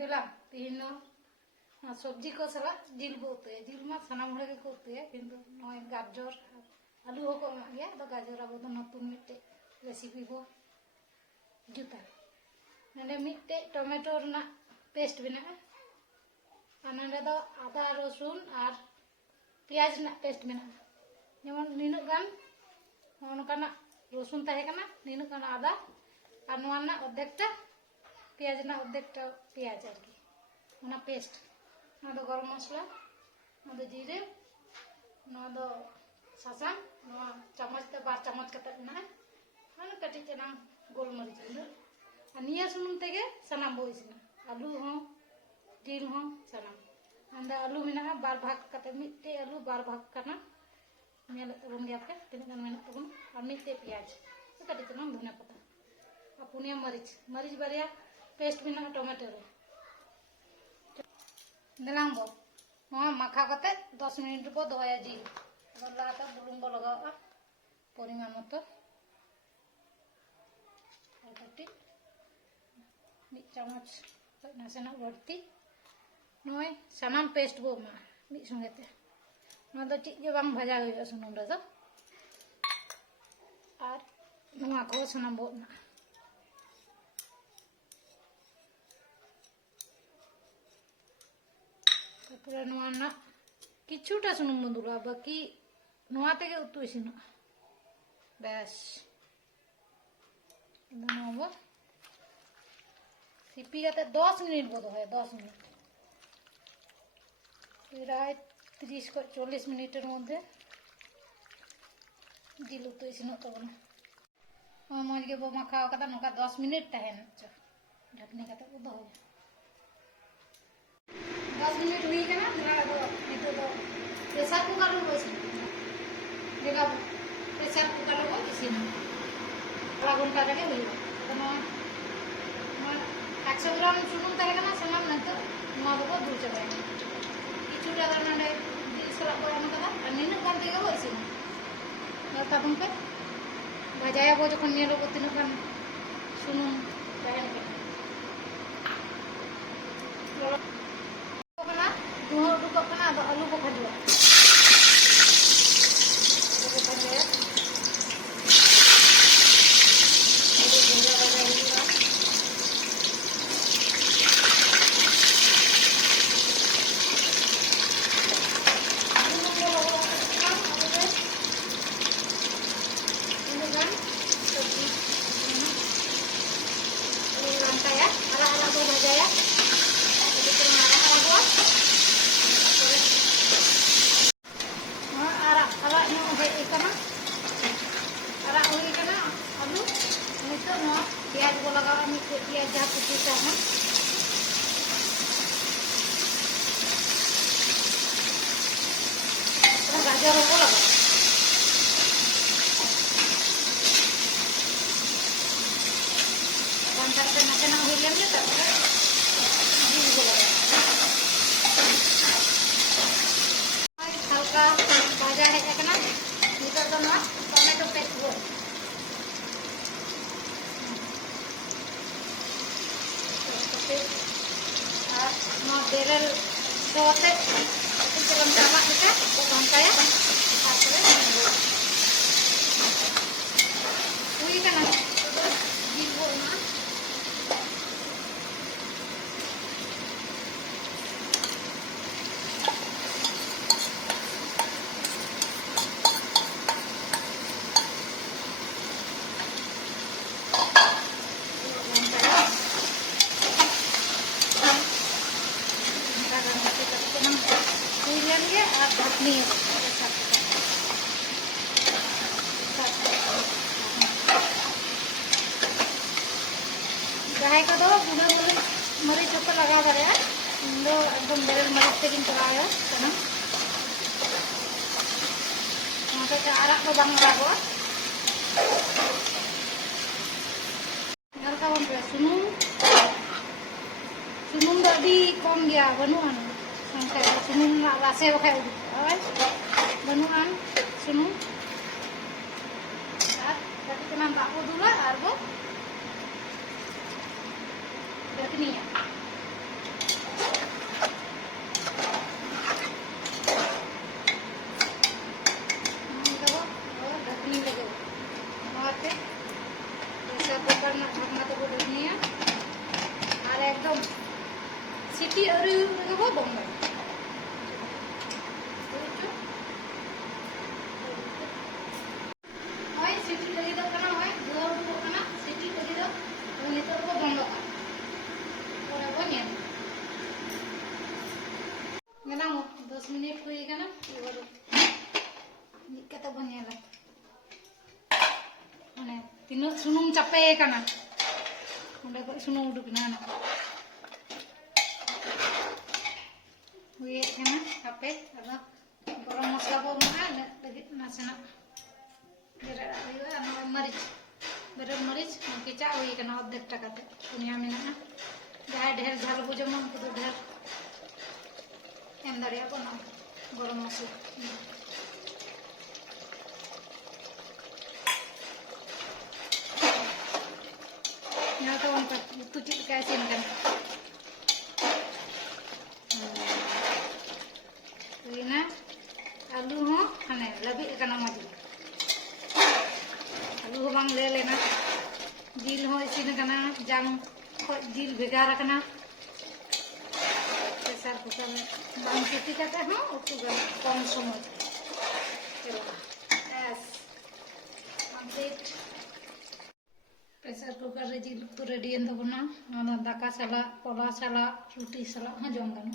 दिला तीन सब्जी को सला जिल बो उतुया जिल मा सानाम हड़े को उतुया किंतु नय गाजर आलू हो को गया तो गाजर अब नतुन मिट्टे रेसिपी बो जुता नंदे मिट्टे टमेटो रना पेस्ट बना नंदे दो आदा रसुन और प्याज ना पेस्ट बना जेमन नीनु गान नोनकाना रसुन ताहे कना नीनु गान आदा और नोना अर्धेकटा प्याज ना अर्धेकटा प्याज आरकी ओना पेस्ट ना दो गरम मसला ना दो जीरे ना दो सासां ना चम्मच ते बार चम्मच कते ना माने कटी चना गोलमरिच गुंडा और निया सुनुम तेगे सनाम बो इसिना आलू हो जिल हो सनाम अंदा आलू मेना बार भाग कते मिट्टे आलू बार भाग करना मेल तबन गया पे तिना गान मेना तबन और मिट्टे प्याज तो कटी चना धनिया पत्ता और पुनिया मरीच मरीच बारिया पेस्ट मेना टमाटो रे दिलांग बो नोआ माखा कते 10 मिनट बो दोया जिल लाता बुलुंग बो लगावा परिमाण मतो कटी मिट चामच नासेना भर्ती नय सानाम पेस्ट बो मा मिट संगेते ना दो चीज जे बांग भाजा होय सुनुम रे दो और नोआ को सानाम बो मा तारपरे नोआ ना किछुटा सुनुम बंदुला बाकी नोआ तेगे उतु इसिना बस नोबो सीपी कते 10 मिनट बो दोया 10 मिनट प्राय 30 को 40 मिनटर मध्य जिल उतु इसिनो तबना मज गे बो माखा कदा नोका 10 मिनट तहन च ढकनी कते बो दोया 10 मिनट हुई कना ना दो नितो दो प्रेशर कुकर रो बस देखा प्रेशर कुकर रो इसिना आधा घंटा लगे हुई तो 100 ग्राम सुनुम तहे कना सनाम नतो ना दो दूर चबाय किछु टाका नडे सला को एम कदा निन गान तेगे हो इसिना ना तबन पे भाजाया बो जखन नेलो बो तिन गान सुनुम तहन के कना दुहो दुको कना दो आलू को भाजुआ को भाजाया प्याज को लगा प्याज जहाँ कुटा है गाजर को लगा नाचना हो लेंगे तब जीव को लगा हल्का भाजा है ना नितर तो ना टमेटो पेस्ट हो बेरल दोते इचरम चाबा kita को घंटाया तारपरे हुई kana जिल बो ना ढकनी जहाँ को बुढ़ा मरीच को लगा दाड़ा एकदम बेरल मरीच तक चलाया आरा को बांग लगा सुनुम सुनुम दो अभी कम गया बनुआन सुनुम रासे बखाय बनुआन सुनुम कटी चना दाग को दूला और वो ढकनिया ᱨᱮᱜᱮ ᱵᱚ ᱵᱚᱱᱫᱚᱭᱟ ᱦᱳᱭ ᱥᱤᱴᱤ ᱞᱟᱹᱜᱤᱫᱚᱜ ᱠᱟᱱᱟ ᱦᱳᱭ ᱫᱷᱩᱣᱟᱹ ᱩᱰᱩᱠᱚᱜ ᱠᱟᱱᱟ ᱥᱤᱴᱤ ᱞᱟᱹᱜᱤᱫᱚᱜ ᱱᱤᱛᱚᱜ ᱵᱚ ᱵᱚᱱᱫᱚ ᱠᱟᱜᱼᱟ ᱯᱚᱨᱮ ᱵᱚ ᱧᱮᱞᱟ ᱧᱮᱞᱟᱢ 10 মিনিট হয়ে গেল এবার ᱢᱤᱫ ᱠᱟᱛᱮ ᱵᱚ ᱧᱮᱞᱟ মানে তিনাᱹᱜ সুনুম চাপে কানা ওটা কই সুনুম উডুক না না ᱦᱩᱭᱮ ᱠᱟᱱᱟ ᱦᱟᱯᱮ ᱟᱫᱚ গরম মশলা বো ᱮᱢᱟᱜᱼᱟ ᱞᱟᱹᱜᱤᱫ ᱱᱟᱥᱮᱱᱟᱜ ᱵᱮᱨᱮᱫ ᱦᱩᱭᱩᱜᱼᱟ ᱱᱚᱜᱼᱚᱭ ᱢᱟᱹᱨᱤᱪ ᱵᱮᱨᱮᱫ ᱢᱟᱹᱨᱤᱪ ᱠᱮᱪᱟᱜ ᱦᱩᱭ ᱠᱟᱱᱟ ᱚᱨᱫᱷᱮᱠ ᱴᱟᱠᱟ ᱛᱮ ᱯᱩᱱᱭᱟ ᱢᱮᱱᱟᱜᱼᱟ ᱡᱟᱦᱟᱸᱭ ᱰᱷᱮᱨ ঝাল ᱵᱚ ᱡᱚᱢᱟ ᱩᱱᱠᱩ ᱫᱚ ᱰᱷᱮᱨ ᱮᱢ ᱫᱟᱲᱮᱭᱟᱜᱼᱟ ᱵᱚ গরম মশলা Nyala kawan ka, ito chik ka isin kan. Ina, alu ho, ane labi kana maju. Alu ho bang lele na. Jil ho isin kana, jam ho jil begar kana. Pressure cooker में bang kiti kata ho, utu gan कम समय. Pero, yes, complete. Pressure cooker रे जिल को ready N तबना दाका साला पोला साला रुटी साला हाँ जम गाना